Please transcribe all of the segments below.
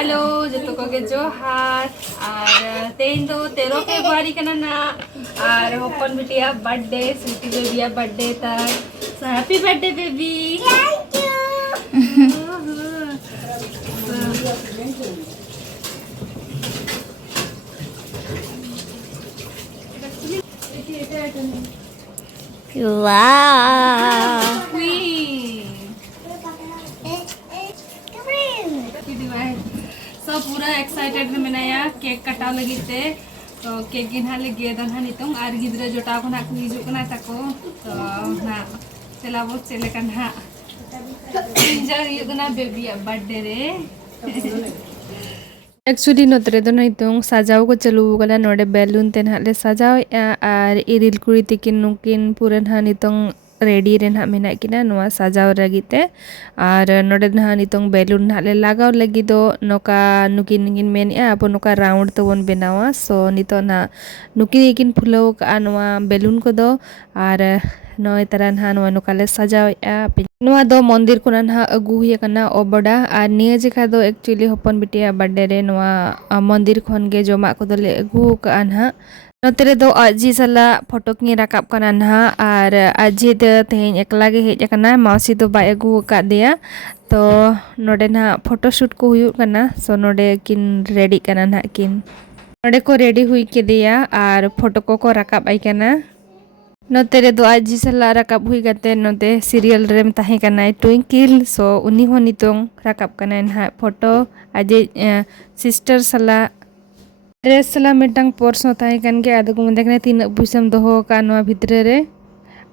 Hello जो को के जोहार और तेन दो 13 फेब्रुआरी कना ना और होपन बिटिया बर्थडे स्वीटी बेबिया बर्थडे तक so happy birthday baby thank you वाह सो पूरा एक्साइटेड मेनाया केक कटाव लगी ते तो केक गिन हाले गेदा ना नितों आर गिद्रा जोटा को ना हिजू कना ताको तो ना चला वो चले कन हा एंजॉय युगना बेबी बर्थडे रे एक्चुअली नोतरे दो नितों सजाव को चलू गला नोडे बैलून तेन हाले सजाव आर इरिल कुड़ी तिकिन नुकिन पूरन हा नितों रेडी रे ना मेना किना नोआ सजाव लगी ते और नोडे ना नितों बैलून नाले लगाव लगी दो नोका नुकिन गिन मेनिया अब नोका राउंड तो वन बनावा सो नितो ना नुकिन गिन फुलाव का नोआ बैलून को दो और नोय तरह ना नोआ नोकाले सजाव नोआ दो मंदिर को ना अगू हुई कना ओबडा और निया जेखा दो एक्चुअली होपन बिटिया बर्थडे रे नोआ मंदिर खन गे जमा को दोले अगू का ना नोतरे दो आजी सला फोटो की रकाब कना ना और आजी दो तेहें एकला गे हेज कना मौसी दो बाय अगू का दिया तो नोडे ना फोटो शूट को हुई कना सो नोडे किन रेडी कना ना किन नोडे को रेडी हुई के दिया और फोटो को रकाब आई कना नोते दो आजी सला रकाब हुई गते नोते सीरियल रेम ताहे कना ट्विंकिल सो उनी हो नितों रकाब कना ना फोटो आजे सिस्टर सला ड्रेस सला मिटंग पर्स ताहे कन के आदो को देखने तीन पुसम दोहो का नोआ भितरे रे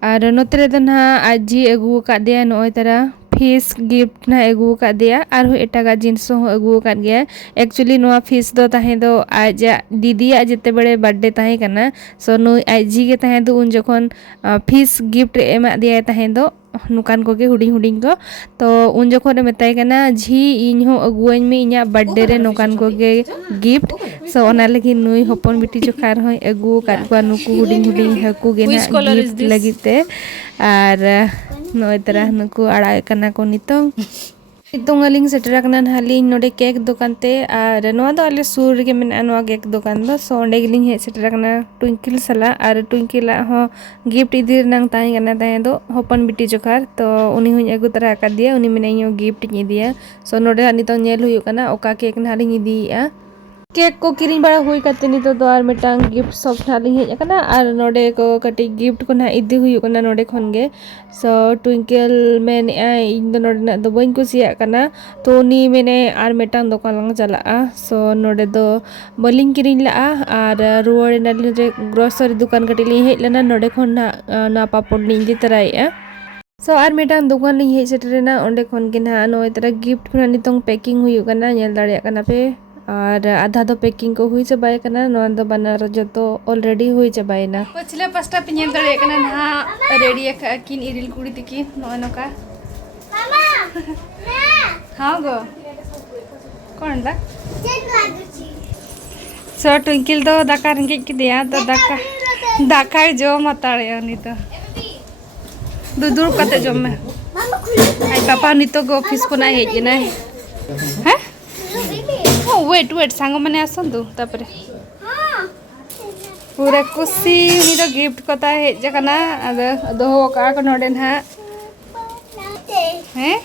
और नोते दो ना आजी अगू का दिया नोय तरह फिश गिफ्ट ना अगू का दिया और एटागा जिनिस हो अगू का गया एक्चुअली नोआ फिश दो ताहे दो आज दीदी जिते बड़े बर्थडे ताहे कना सो नुई आजी के ताहे दो उन जखन फिश गिफ्ट एमा दिया ताहे दो नुकान को के हुडिंग हुडिंग को तो उन जखन मेताय कना झी इन हो अगुआइन में इना बर्थडे रे नुकान को के गिफ्ट सो ओना लगी नुई होपन बिटी जोखार होय अगू का नुकु हुडिंग हुडिंग हकु गे ना गिफ्ट लगीते और नोय तरह नुकु आड़ा कना को नितों अलिंग सेटर कना हाली नोडे केक दुकान ते और नोआ दो आले सूर के मेना नोआ केक दुकान दो सो ओंडे गिलिंग हे सेटर कना ट्विंकिल सला और ट्विंकिल हो गिफ्ट इदिर नंग ताहे कना ताहे दो होपन बिटी जोखार तो उनी हुई अगु तरह का दिया उनी मेना यो गिफ्ट नी दिया सो नोडे नितों नेल हुई कना ओका केक ना हाली इदिया केक को किरिंग बड़ा हुई करते नितो दो और मिटांग गिफ्ट सब थाली हेज कना और नोडे को कटी गिफ्ट को ना इदी हुई कना नोडे खन गे सो ट्विंकल मेन इन दो नोडे ना दो बइन कुसिया कना तो उनी मेने और मिटांग दुकान लंग चला सो नोडे दो बलिंग किरिंग ला और रुवाड़े ना रे ग्रोसरी दुकान कटी ली हेज लना नोडे खन ना पापड़ नी इदी तरह सो और मिटांग दुकान ली हेज सेटरेना ओंडे खन के ना नोय तरह गिफ्ट को नितों पैकिंग हुई कना नेल दाड़िया कना पे और आधा दो पैकिंग को हुई चबाय कना नोन दो बनार जो तो ऑलरेडी हुई चबायना पछले पास्ता पिញदड़े कना ना रेडी किन इरिल कुड़ी तिकी नो नका मामा ना हां गो कोन दा सो ट्विंकिल दो दाका रंगे की दिया तो दाका जो मताड़े नि तो दुदुर कते जम में आई पापा नि तो गो ऑफिस को ना हेज ना हैं वेट सांग मैंने आसतु तापर पूरा खुशी उनी तो गिफ्ट कता हेज कना अदो दोहो का को नोडे ना हैं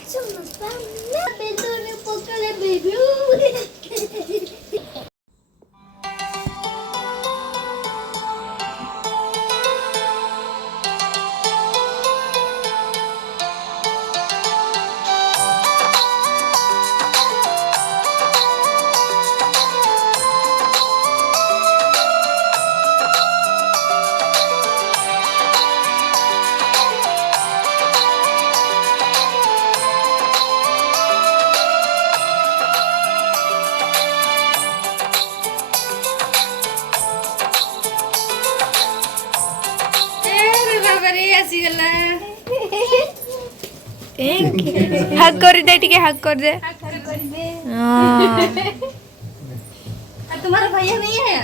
हक कर दे ठीक है हक कर दे तुम्हारा भैया नहीं है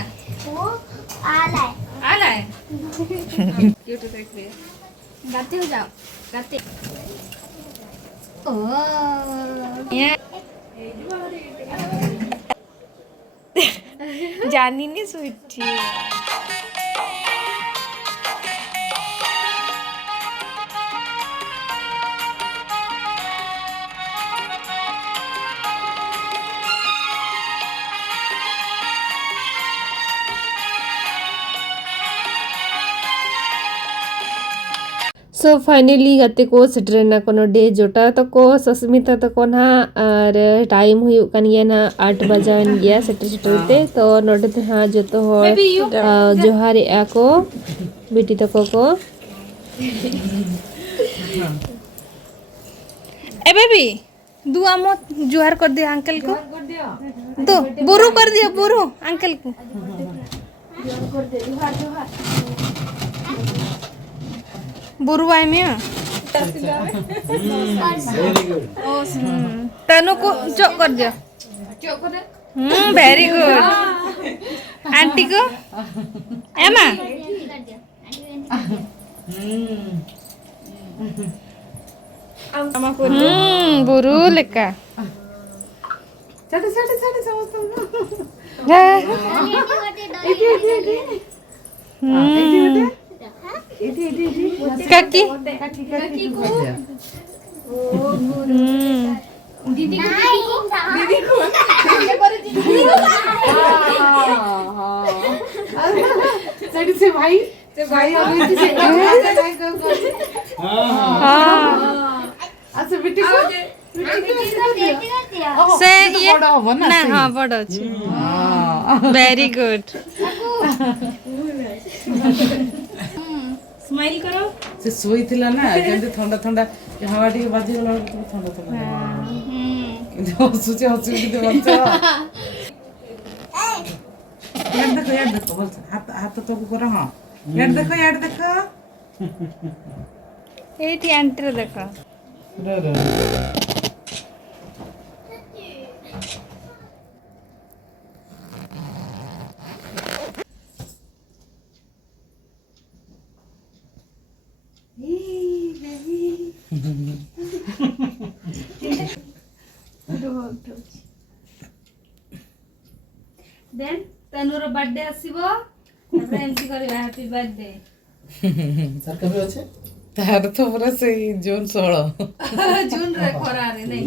वो आला है क्यूट देख रही है गाते हो जाओ गाते ओ ये ଜାଣିନି ସୁଇଟି सो फाइनली गाते को सेटरना कोनो डे जोटा तको सस्मिता तको ना और टाइम हुई कान गया ना 8 बजावन गया सेटर तो नोटे ते हाँ जो तो हो जोहार को बेटी तको को ए बेबी दुआ मो जोहार कर दिया अंकल को तो बुरु कर दिया बुरु अंकल को बुरु आए में तनु को चौक कर दियो वेरी गुड आंटी को एमा बुरु लेका काकी दीदी को से भाई अच्छा बेटी को से ये ना हाँ बड़ अच्छे वेरी गुड स्माइल करो से सोई थिला ना जेंते ठंडा ठंडा हवा टिके बाजी गला ठंडा ठंडा কিন্তু হসুচে হসুচে কিন্তু বলছো यार देखो বলছো হাত হাত তো করো হ্যাঁ यार देखो এইটি এন্ট্রি দেখো রে রে देन तनुर बर्थडे आसीबो तापर एमसी करबा हैप्पी बर्थडे सर कभी अच्छे तार तो पूरा से जून 16 जून रे खरा रे नहीं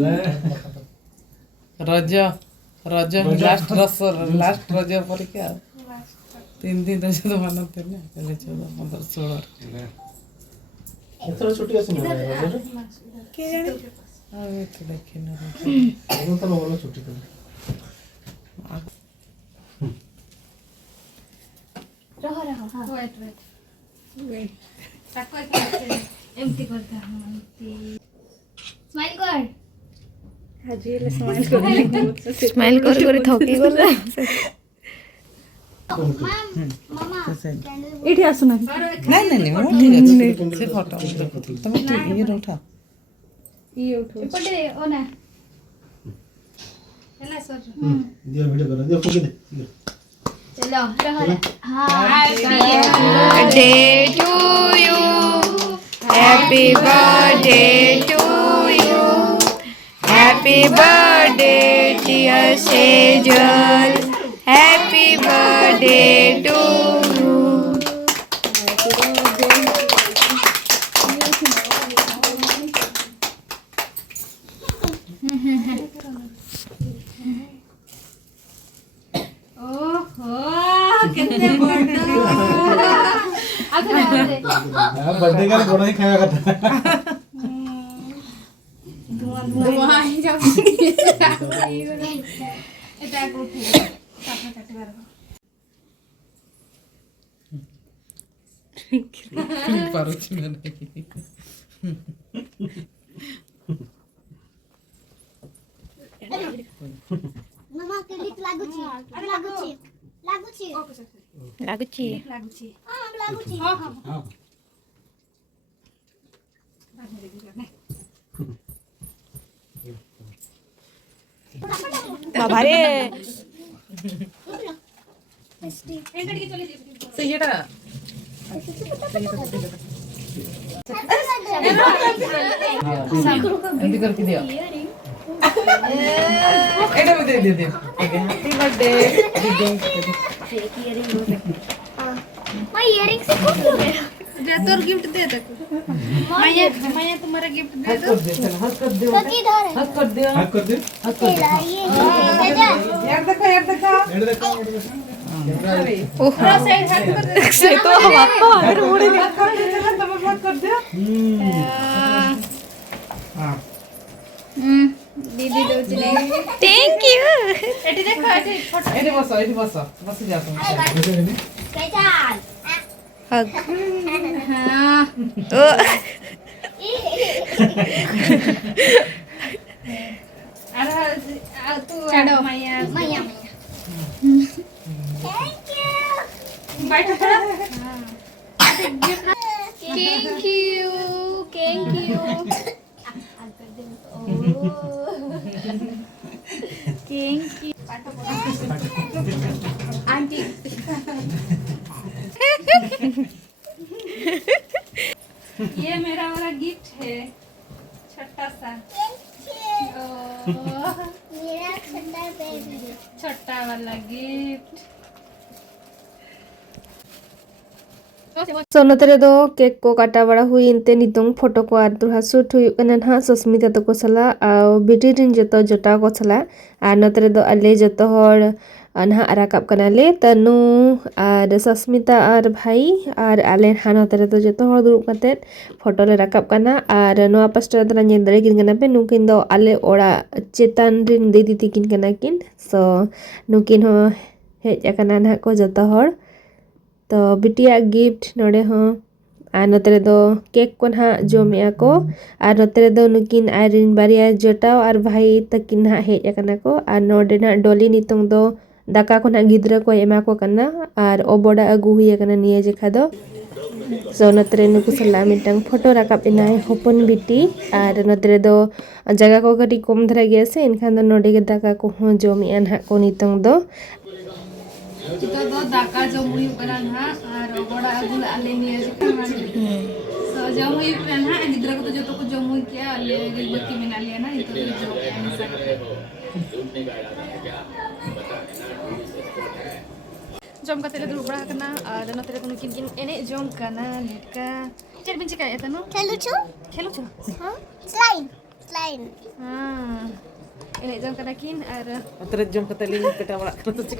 रज रज लास्ट रज पर क्या 3 दिन रज तो मनाते ना पहले 14 15 16 इतना छुट्टी कैसे मिल रहा है के जाने अबे तो देखे ना एकदम तो बोलो छुट्टी तो रहो हाँ वेट ताको एमटी करता हां स्माइल कर हाजी ले स्माइल कर थकी गला मामा एठी आसु ना नहीं वो ठीक है से फोटो तुम ये उठा ये उठो पड़े ओ ना है ना सर दिया वीडियो करो दिया फोटो दे चलो रहो हाँ birthday to you happy birthday to you happy birthday dear Sejal happy birthday to you कितने बर्थडे हां बर्थडे का बड़ा ही खाया करता धुआं ही जाओ এটা কোঠি কাটা কাটি বারো পারছি না मामा क्लिक लागुची लागुची लागुची ଲାଗୁଛି हाँ लागुची हां ବାବାରେ से येटा एंड करके दिया एटा भी दे हैप्पी बर्थडे एक इयरिंग हो हां मैं इयरिंग से खुश हो गया दे तोर गिफ्ट दे तक मैं तुम्हारा गिफ्ट दे दो हक कर दे तो किधर है हक कर दे हाथ कर दे तेरा ये सजा यार देखो एड देखो पूरा साइड हाथ कर दे से तो हम आपको अगर मुड़े हक कर दे चला तब हक कर दे हां दीदी दो चले थैंक यू एटी देखो एटी फोटो एडी बस बस जा तुम कैसा हग हां ओ अरे तू मैया मैया थैंक यू बैठो थोड़ा thank you thank you aunty ये मेरा वाला गिफ्ट है छोटा सा मेरा छोटा बेबी छोटा वाला गिफ्ट सो नतरे दो केक को काटा बड़ा हुई इनते नितोंग फोटो को आर तुहा शूट हुई कना हा सस्मिता तको सला आ बिटी रिन जतो जटा को सला आ नतरे दो अले जतो हर अनहा राकाब कना ले तनु आर सस्मिता आर भाई आर आले हा नतरे दो जतो हर दुरुब कते फोटो ले राकाब कना आर नोआ पास्टर दरा नेंदरे किन कना पे नुकिन दो आले ओड़ा चेतान रिन दीदी तिकिन कना किन सो नुकिन हो हेज akana ना को जतो हर तो बिटिया गिफ्ट नोड़े हाँ आ नतरे दो केक को ना जोमिया को आ नतरे दो नुकिन आरिन बारिया जोटाव आर भाई तकिन ना हेज akana को आ नोड़े ना डोली नितोंग दो दाका को ना गिद्रा को एमा को कना आर ओबोड़ा अगु हुई akana निये जेखा दो सो नतरे नुकु सला मिटंग फोटो राकाब इनाय होपन बिटी आर नतरे दो जगह को कटी कम धरा गया से इनखान दो नोड़े के दाका को हो जोमिया ना को नितोंग दो kita do daka jomui ukaran ha aro boda agul ale niye jikana so jomui ukaran ha gidra ko joto ko jomui kiya ale gilbaki mena liya na itu jom jom katele dulu bra kana dan natele ko kin kin ene jom kana leka cer bin cika eta no khelu chu ha slide ha ini jom kana kin ar terus jom kata lin kita wala kata cik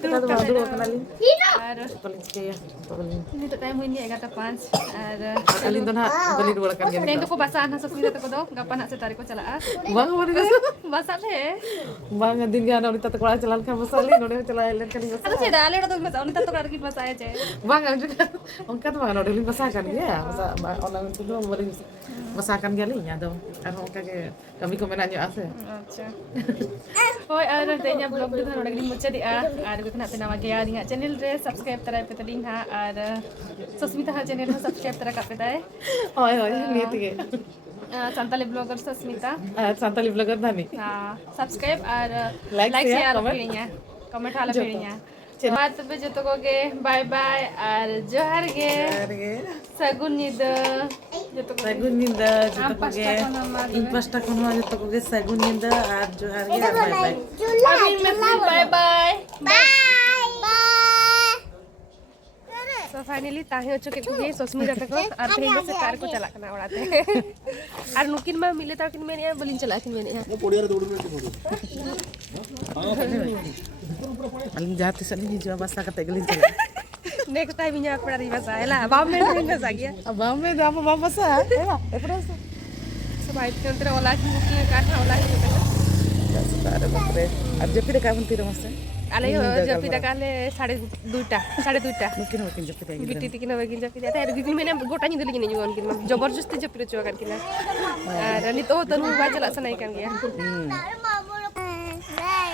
kita tuh baru kena lin ar paling sekaya paling ini tuh time ini 11:05 ar alin tuh na beli dua kan gini Tentu ko basahan sa sasmita ko do gapan na sa tari ko chala bang apa nih basa le bang din gana udah tak kuala jalan kan masali udah jalan lain kan basa ada ceda ale do basa unita to kar ki basa je bang juga ongkat bang udah lin basa kan ya basa orang itu tuh beri basa kan gini ya dong kan ongkat kami komen aja ase acha hoy ar tenya blog du na nagli mucha di ar ko na pinawa gaya dinga channel re subscribe tarai pe tading ha ar sasmita ha channel ha subscribe tara ka pe dai oh lihat ke santali blogger sasmita santali blogger dhani subscribe ar Like, like share, share comment. pilinya comment hala pilinya बात पे जो तो Koge bye bye और जोहार गे सगुन निद जो तो sagun ninda jito koge in pasta kono jito koge sagun ninda ar johar ge bye bye bye bye तो फाइनली ताहे हो चुके कुगे सस्मिता तको और तेज से कार को चला कना ओड़ाते और नुकिन मा मिले ताकिन मेने बलिन चला किन मेने paling jahat sih ini jual basa kata gelin cila next time इnya पड़ा री बसा हैला बाम में नहीं बसा गया abang me dah apa basa सब आइट के अंदर वाला की मुकी काठा वाला की तो ada bakre ab jepi de kapan tiro mas आले जपी तकाले 2:30 mungkin jepi de बिटी टिकिन बगिन जपी जाते है दिदिन मैंने गोटा नि दिली नि जोन किन जबरदस्ती जपी रे चुआ कर किना रानी तो तनु बाजला सनाई kan गया बाय